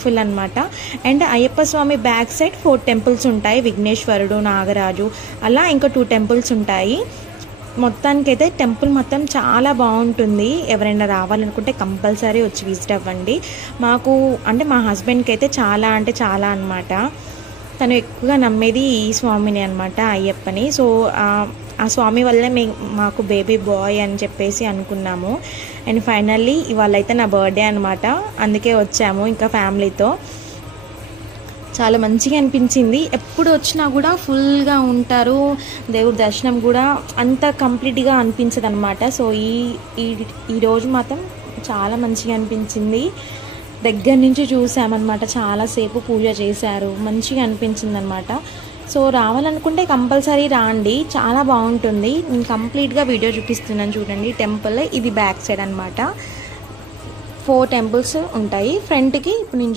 Beautiful అనమాట. And Ayyappa Swamy back side 4 temples ఉంటాయి, విఘ్నేశ్వరుడు, నాగరాజు, అలా ఇంకా 2 టెంపుల్స్ ఉంటాయి. మొత్తానికైతే టెంపుల్ మొత్తం చాలా బాగుంటుంది. ఎవరైనా రావాలనుకుంటే కంపల్సరీ వచ్చి విజిట్ అవ్వండి. మాకు అంటే మా హస్బెండ్కి అయితే చాలా అంటే చాలా అనమాట. తను ఎక్కువగా నమ్మేది ఈ స్వామిని అనమాట, అయ్యప్పని. సో ఆ స్వామి వల్లే మాకు బేబీ బాయ్ అని చెప్పేసి అనుకున్నాము. అండ్ ఫైనల్లీ ఇవాళ అయితే నా బర్త్డే అనమాట, అందుకే వచ్చాము ఇంకా ఫ్యామిలీతో. చాలా మంచిగా అనిపించింది. ఎప్పుడు వచ్చినా కూడా ఫుల్గా ఉంటారు, దేవుడి దర్శనం కూడా అంత కంప్లీట్గా అనిపించదు అనమాట. సో ఈ రోజు మాత్రం చాలా మంచిగా అనిపించింది. దగ్గర నుంచి చూసామన్నమాట, చాలాసేపు పూజ చేశారు, మంచిగా అనిపించింది అనమాట. సో రావాలనుకుంటే కంపల్సరీ రాండి, చాలా బాగుంటుంది. నేను కంప్లీట్గా వీడియో చూపిస్తున్నాను చూడండి. టెంపుల్ ఇది బ్యాక్ సైడ్ అనమాట. 4 టెంపుల్స్ ఉంటాయి ఫ్రంట్కి. ఇప్పుడు నేను